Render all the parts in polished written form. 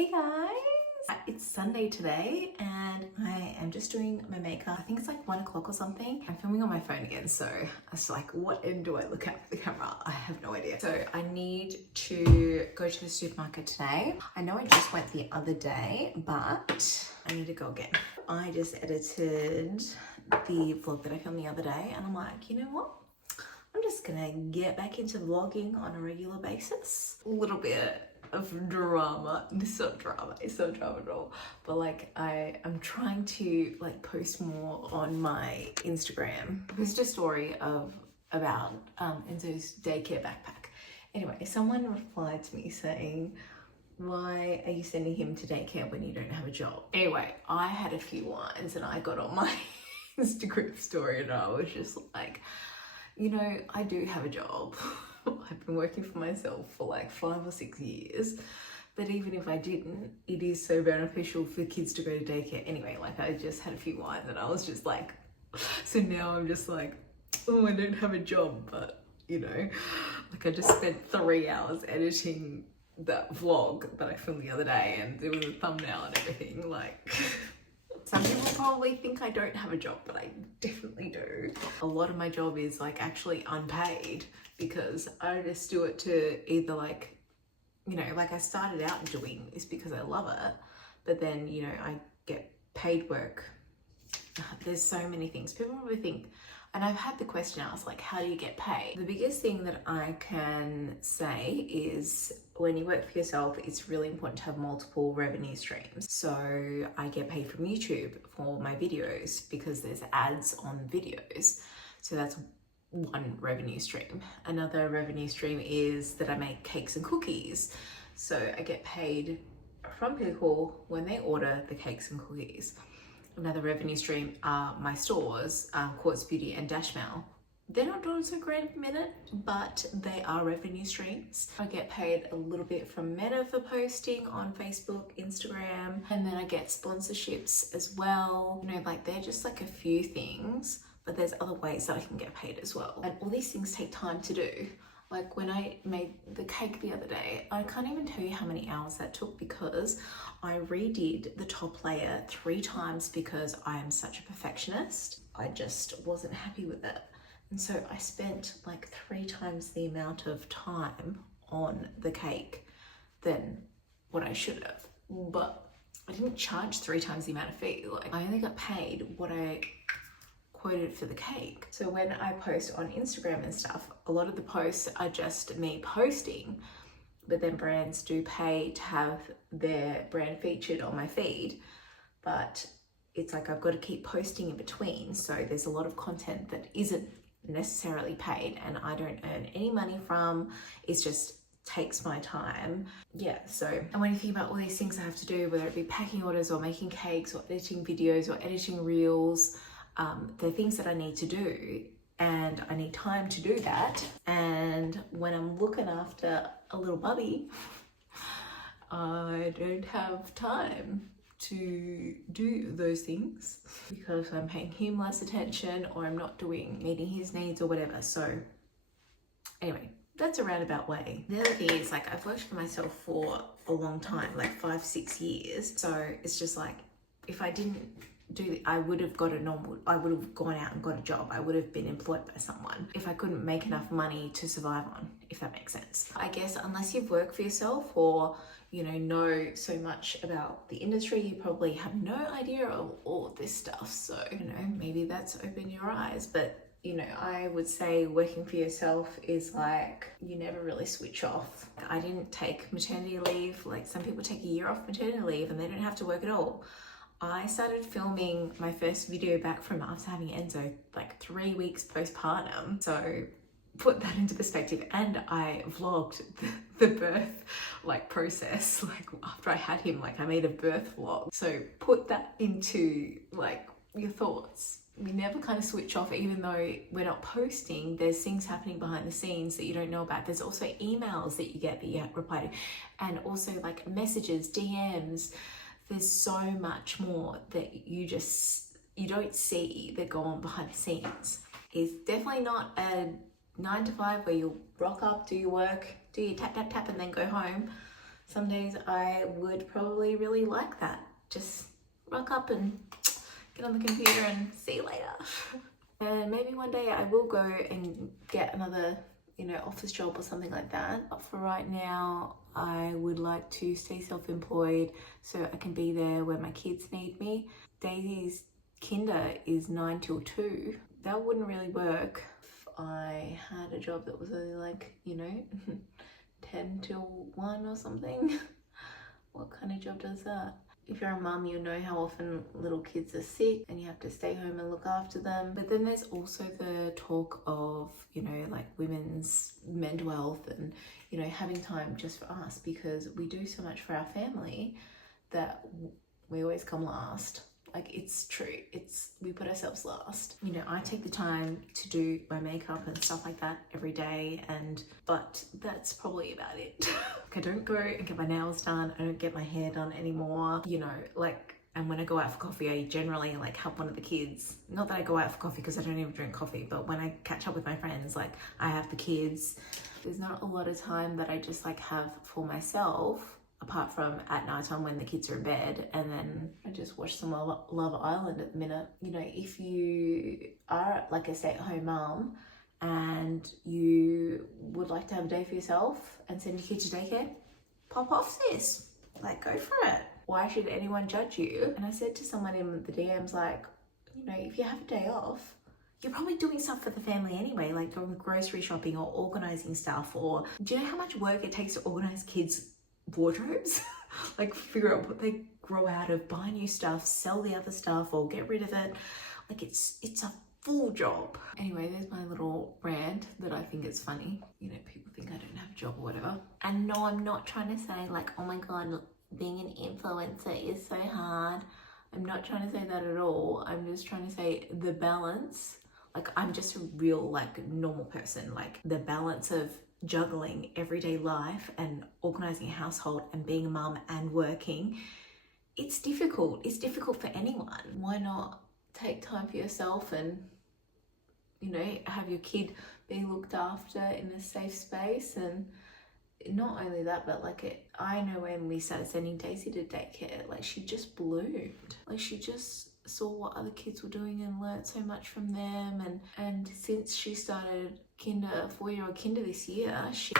Hey guys! It's Sunday today and I am just doing my makeup. I think it's like 1 o'clock or something. I'm filming on my phone again, so I was like, what end do I look at for the camera? I have no idea. So I need to go to the supermarket today. I know I just went the other day, but I need to go again. I just edited the vlog that I filmed the other day and I'm like, you know what? I'm just gonna get back into vlogging on a regular basis. A little bit of drama. It's not drama, it's not drama at all. But like I'm trying to like post more on my Instagram. I posted a story about Enzo's daycare backpack. Anyway, someone replied to me saying, why are you sending him to daycare when you don't have a job? Anyway, I had a few lines and I got on my Instagram story and I was just like, you know, I do have a job. I've been working for myself for like 5 or 6 years, but even if I didn't, it is so beneficial for kids to go to daycare. Anyway, like I just had a few lines and I was just like, so now I'm just like, oh, I don't have a job, but you know, like I just spent 3 hours editing that vlog that I filmed the other day and there was a thumbnail and everything. Like some people probably think I don't have a job, but I definitely do. A lot of my job is like actually unpaid because I just do it to either like, you know, like I started out doing this because I love it, but then, you know, I get paid work. There's so many things. People probably think, and I've had the question asked, like, how do you get paid? The biggest thing that I can say is when you work for yourself, it's really important to have multiple revenue streams. So I get paid from YouTube for my videos because there's ads on videos. So that's one revenue stream. Another revenue stream is that I make cakes and cookies. So I get paid from people when they order the cakes and cookies. Another revenue stream are my stores, Quartz Beauty and Dashmail. They're not doing so great at the minute, but they are revenue streams. I get paid a little bit from Meta for posting on Facebook, Instagram, and then I get sponsorships as well. You know, like they're just like a few things, but there's other ways that I can get paid as well. And all these things take time to do. Like when I made the cake the other day, I can't even tell you how many hours that took because I redid the top layer 3 times because I am such a perfectionist. I just wasn't happy with it. And so I spent like 3 times the amount of time on the cake than what I should have. But I didn't charge 3 times the amount of fee. Like I only got paid what I quoted for the cake. So when I post on Instagram and stuff, a lot of the posts are just me posting, but then brands do pay to have their brand featured on my feed. But it's like I've got to keep posting in between. So there's a lot of content that isn't necessarily paid and I don't earn any money from. It's just takes my time. Yeah, so and when you think about all these things I have to do, whether it be packing orders or making cakes or editing videos or editing reels, they're things that I need to do and I need time to do that. And when I'm looking after a little bubby, I don't have time to do those things because I'm paying him less attention or I'm not meeting his needs or whatever. So anyway, that's a roundabout way. The other thing is like I've worked for myself for a long time, like 5-6 years. So it's just like if I didn't I would have gone out and got a job. I would have been employed by someone if I couldn't make enough money to survive on, if that makes sense. I guess unless you've worked for yourself or, you know so much about the industry, you probably have no idea of all of this stuff. So, you know, maybe that's opened your eyes. But, you know, I would say working for yourself is like, you never really switch off. I didn't take maternity leave. Like some people take a year off maternity leave and they don't have to work at all. I started filming my first video back from after having Enzo like 3 weeks postpartum. So put that into perspective, and I vlogged the birth like process. Like after I had him, like I made a birth vlog. So put that into like your thoughts. We never kind of switch off, even though we're not posting. There's things happening behind the scenes that you don't know about. There's also emails that you get that you reply to, and also like messages, DMs. There's so much more that you don't see that go on behind the scenes. It's definitely not a 9 to 5 where you'll rock up, do your work, do your tap, tap, tap, and then go home. Some days I would probably really like that. Just rock up and get on the computer and see you later. And maybe one day I will go and get another, office job or something like that. But for right now, I would like to stay self-employed so I can be there when my kids need me. Daisy's kinder is 9 till 2. That wouldn't really work if I had a job that was only like, 10 till 1 or something. What kind of job does that? If you're a mum, you know how often little kids are sick and you have to stay home and look after them. But then there's also the talk of, like women's mental health and, having time just for us, because we do so much for our family that we always come last. Like, it's true. We put ourselves last. I take the time to do my makeup and stuff like that every day, but that's probably about it. Like, I don't go and get my nails done. I don't get my hair done anymore. And when I go out for coffee, I generally help one of the kids. Not that I go out for coffee because I don't even drink coffee, but when I catch up with my friends, I have the kids. There's not a lot of time that I just have for myself, apart from at night time when the kids are in bed, and then I just watch some Love Island at the minute. If you are a stay-at-home mum and you would like to have a day for yourself and send your kids to daycare, pop off, sis. Go for it. Why should anyone judge you? And I said to someone in the DMs, if you have a day off, you're probably doing stuff for the family anyway, like going grocery shopping or organizing stuff. Or do you know how much work it takes to organize kids' wardrobes? Figure out what they grow out of, buy new stuff, sell the other stuff, or get rid of it. It's a full job. Anyway, there's my little rant that I think is funny. People think I don't have a job or whatever. And no, I'm not trying to say oh my God, being an influencer is so hard. I'm not trying to say that at all. I'm just trying to say the balance. I'm just a real normal person. The balance of juggling everyday life and organizing a household and being a mum and working, it's difficult. It's difficult for anyone. Why not take time for yourself and have your kid be looked after in a safe space? And not only that, but I know when we started sending Daisy to daycare, she just bloomed. She just saw what other kids were doing and learnt so much from them. And since she started kinder, 4-year-old kinder this year,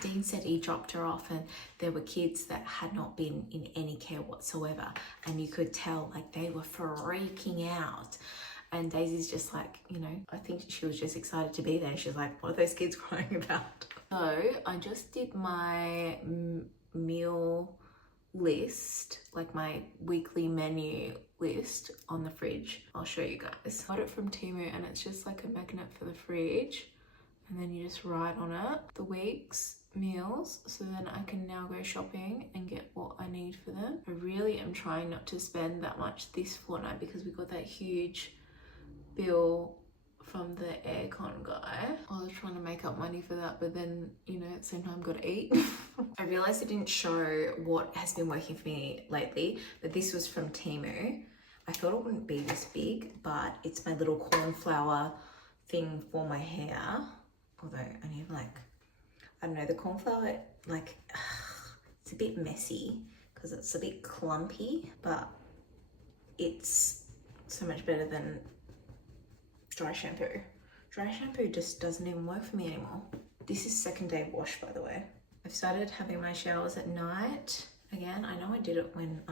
Dean said he dropped her off and there were kids that had not been in any care whatsoever, and you could tell they were freaking out. And Daisy's just I think she was just excited to be there. She's what are those kids crying about? So I just did my meal list, my weekly menu list on the fridge. I'll show you guys. Got it from Temu, and it's just a magnet for the fridge, and then you just write on it the week's meals, so then I can now go shopping and get what I need for them. I really am trying not to spend that much this fortnight because we got that huge bill from the aircon guy. I was trying to make up money for that, but then, at the same time, gotta eat. I realized I didn't show what has been working for me lately, but this was from Temu. I thought it wouldn't be this big, but it's my little cornflower thing for my hair. Although I need I don't know, the cornflower, it's a bit messy because it's a bit clumpy, but it's so much better than dry shampoo. Dry shampoo just doesn't even work for me anymore. This is second day wash, by the way. I've started having my showers at night again. I know I did it when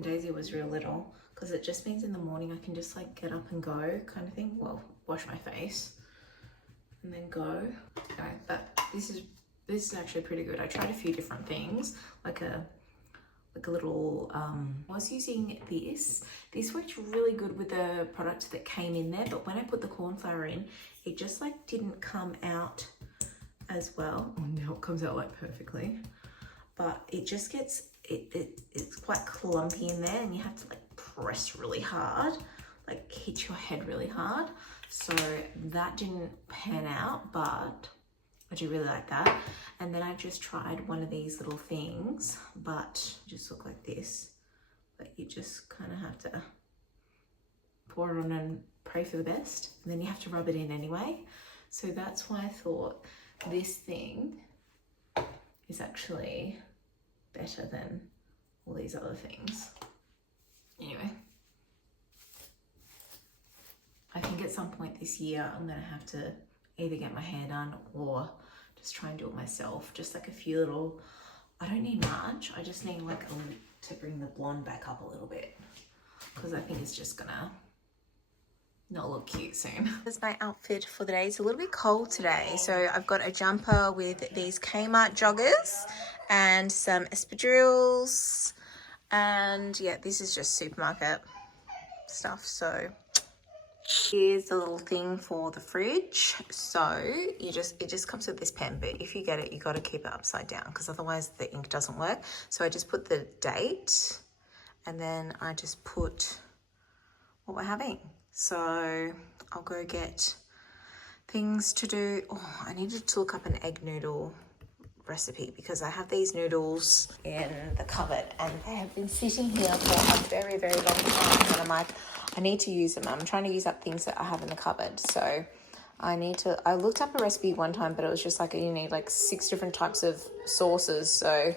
Daisy was real little, because it just means in the morning I can just get up and go kind of thing. Well, wash my face and then go. Okay, but this is actually pretty good. I tried a few different things, a little, I was using this. This worked really good with the product that came in there, but when I put the cornflower in, it just didn't come out as well. Oh, now it comes out perfectly, but it just gets, it's quite clumpy in there, and you have to press really hard, hit your head really hard. So that didn't pan out, but I do really like that. And then I just tried one of these little things, but just look like this. But you just kind of have to pour it on and pray for the best. And then you have to rub it in anyway. So that's why I thought this thing is actually better than all these other things. Anyway, I think at some point this year I'm gonna have to either get my hair done or just try and do it myself. Just like a few little, I don't need much. I just need like to bring the blonde back up a little bit, because I think it's just gonna not look cute soon. This is my outfit for the day. It's a little bit cold today, so I've got a jumper with these Kmart joggers and some espadrilles, and yeah, this is just supermarket stuff. So here's the little thing for the fridge. So it just comes with this pen, but if you get it, you got to keep it upside down, because otherwise the ink doesn't work. So I just put the date, and then I just put what we're having. So I'll go get things to do. Oh, I needed to look up an egg noodle recipe, because I have these noodles in the cupboard and they have been sitting here for a very, very long time, and I'm like, I need to use them. I'm trying to use up things that I have in the cupboard. So I looked up a recipe one time, but it was just like you need like 6 different types of sauces. So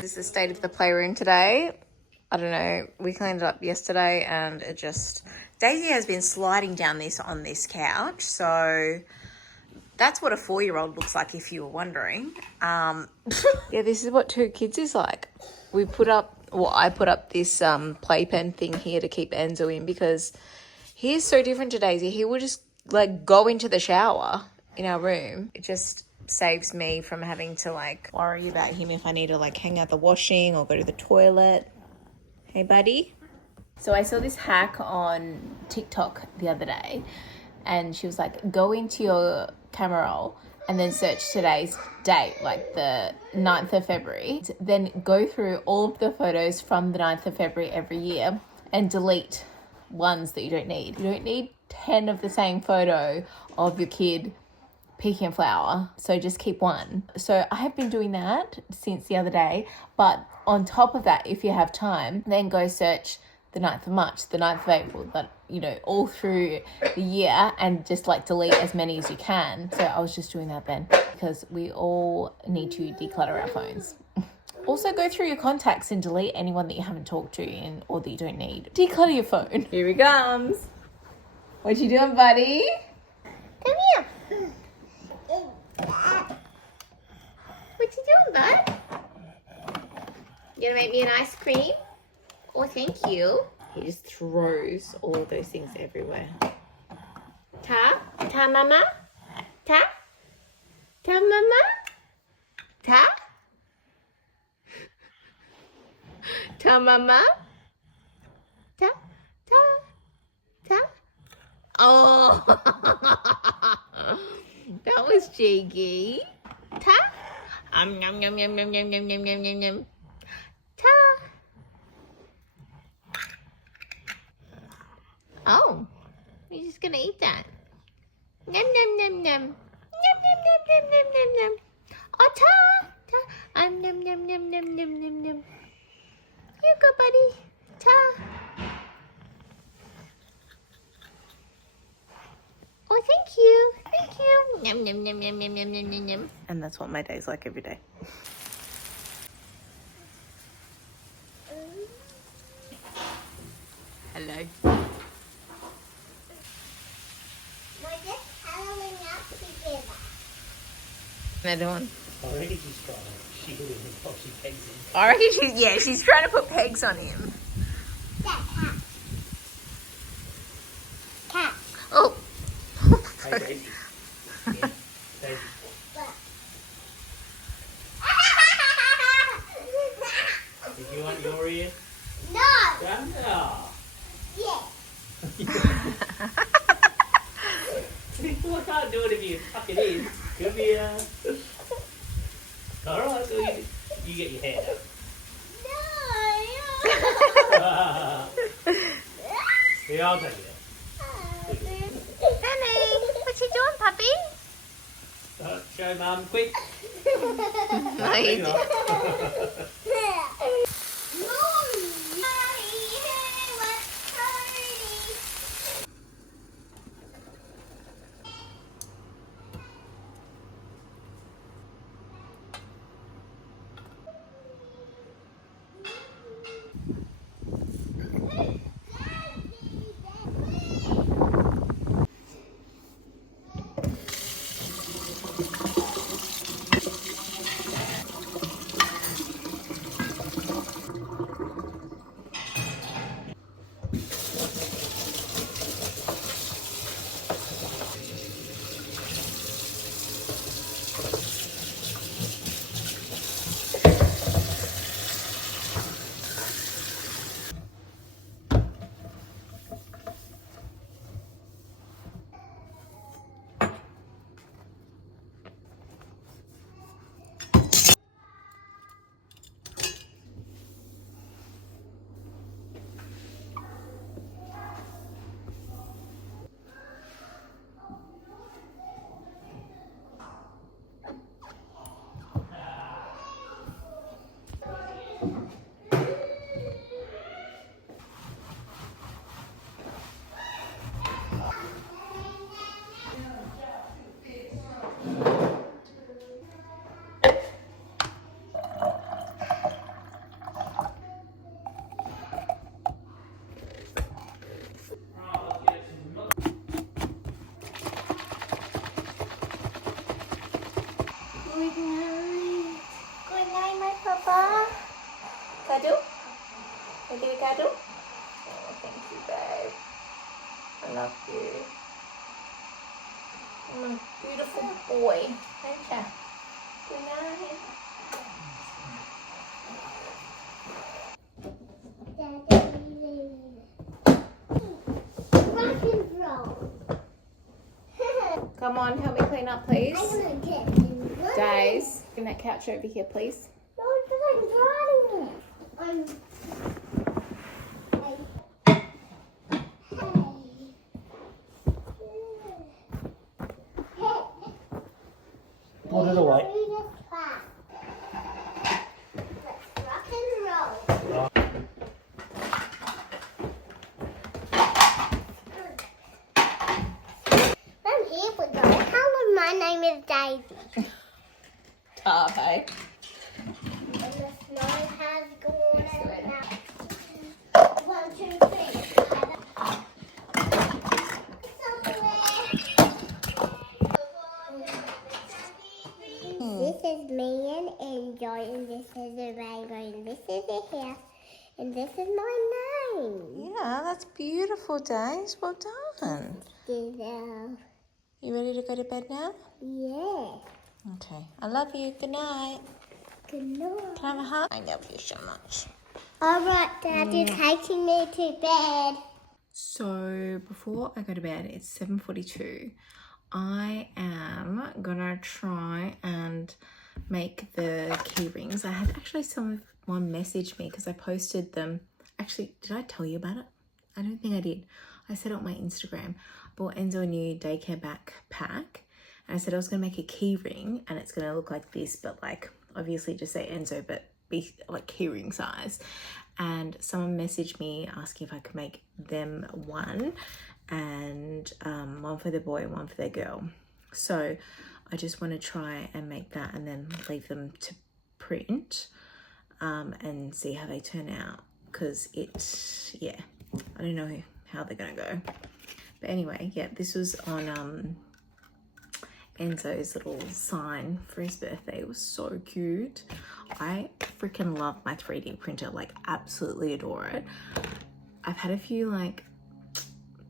this is the state of the playroom today. I don't know, we cleaned it up yesterday and it just, Daisy has been sliding down on this couch. So that's what a 4-year-old looks like, if you were wondering. Yeah, this is what 2 kids is like. I put up this playpen thing here to keep Enzo in, because he is so different to Daisy. He will just like go into the shower in our room. It just saves me from having to like worry about him if I need to like hang out the washing or go to the toilet. Hey buddy. So I saw this hack on TikTok the other day, and she was like, go into your camera roll and then search today's date, like the 9th of February. Then go through all of the photos from the 9th of February every year and delete ones that you don't need. You don't need 10 of the same photo of your kid picking a flower, so just keep one. So I have been doing that since the other day, but on top of that, if you have time, then go search the 9th of March, the 9th of April, but you know, all through the year, and just like delete as many as you can. So I was just doing that then, because we all need to declutter our phones. Also go through your contacts and delete anyone that you haven't talked to or that you don't need. Declutter your phone. Here he comes. What you doing, buddy? Come here. What you doing, bud? You gonna make me an ice cream? Oh, thank you. He just throws all of those things everywhere. Ta? Ta, mama? Ta? Ta, mama? Ta? Ta, mama? Ta? Ta? Ta? Oh! That was cheeky. Ta? Yum, yum, yum, yum, yum, yum, yum, yum, yum, yum, yum. Ta? Oh, you're just gonna eat that. Yum, yum, yum, yum. Yum, yum, yum, yum, yum, yum, yum. Oh, ta! Ta! Yum, yum, yum, yum, yum, yum, yum, yum. Here you go, buddy. Ta! Oh, thank you. Thank you. Yum, yum, yum, yum, yum, yum, yum, yum, yum. And that's what my day's like every day. Hello. We're just cuddling up together. They're doing. I reckon she's trying to shield him and pop some pegs in. I reckon she's trying to put pegs on him. That cat. Cat. Oh. Hey, Daisy. Yeah, Daisy. Did you want your ear? No. Yeah. Yeah. Well, I can't do it if you tuck it in. Come here. Alright, so you get your hand up. No. Yeah, I'll take it out. Penny, what you doing, puppy? Show mum, quick. No, you didn't. Good night, my papa. Kado? Can I give a kado? Oh, thank you, babe. I love you. I'm a beautiful boy. Thank you. Good night. Rock and roll. Come on, help me clean up, please. I'm gonna get it. Days, bring that couch over here, please. No, because I'm drawing it. Put it away. Let's rock and roll. I'm here with the color. My name is Daisy. Hey. And the snow has gone out. 1, 2, 3. This is me and Enjoy, and this is a rainbow, and this is a house, and this is my name. Yeah, that's beautiful, Days. Well done. You You ready to go to bed now? yeah. Okay. I love you. Good night. Good night. Can I have a hug? I love you so much. All right, Daddy, taking me to bed. So before I go to bed, it's 7:42. I am gonna try and make the key rings. I had actually someone message me because I posted them. Actually, did I tell you about it? I don't think I did. I said it on my Instagram. I bought Enzo a new daycare backpack, and I said I was gonna make a key ring, and it's gonna look like this, but like obviously just say Enzo, but be like key ring size. And someone messaged me asking if I could make them one, and one for the boy and one for their girl. So I just want to try and make that and then leave them to print and see how they turn out, because yeah, I don't know how they're gonna go. But anyway, yeah, this was on Enzo's little sign for his birthday. It was so cute. I freaking love my 3D printer, like absolutely adore it. I've had a few like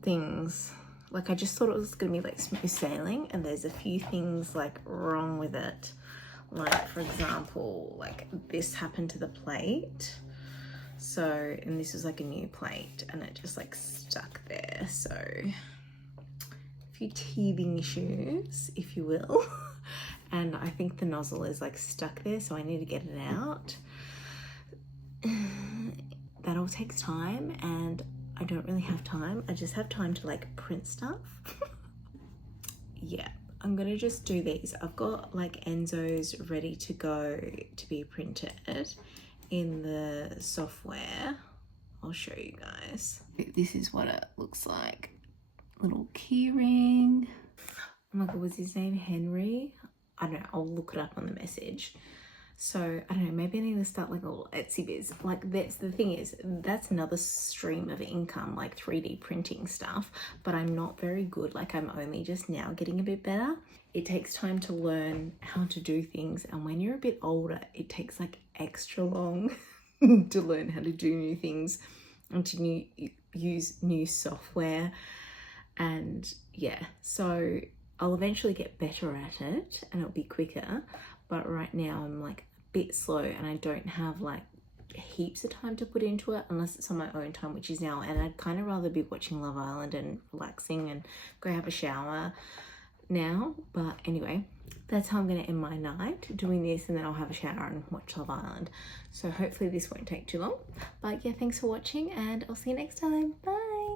things, like I just thought it was gonna be like smooth sailing, and there's a few things like wrong with it. Like for example, like this happened to the plate. So, and this was like a new plate and it just like stuck there. So a few teething issues, if you will. And I think the nozzle is like stuck there, so I need to get it out. That all takes time, and I don't really have time. I just have time to like print stuff. Yeah, I'm gonna just do these. I've got like Enzo's ready to go to be printed in the software. I'll show you guys. This is what it looks like. Little key ring. Oh my god, was his name Henry? I don't know, I'll look it up on the message. So I don't know, maybe I need to start like a little Etsy biz. Like that's the thing is, that's another stream of income, like 3D printing stuff, but I'm not very good. Like I'm only just now getting a bit better. It takes time to learn how to do things, and when you're a bit older, it takes like extra long to learn how to do new things and to use new software. And yeah, so I'll eventually get better at it and it'll be quicker, but right now I'm like a bit slow and I don't have like heaps of time to put into it unless it's on my own time, which is now, and I'd kind of rather be watching Love Island and relaxing and go have a shower now. But anyway, that's how I'm going to end my night, doing this, and then I'll have a shower and watch Love Island. So hopefully this won't take too long. But yeah, thanks for watching and I'll see you next time. Bye.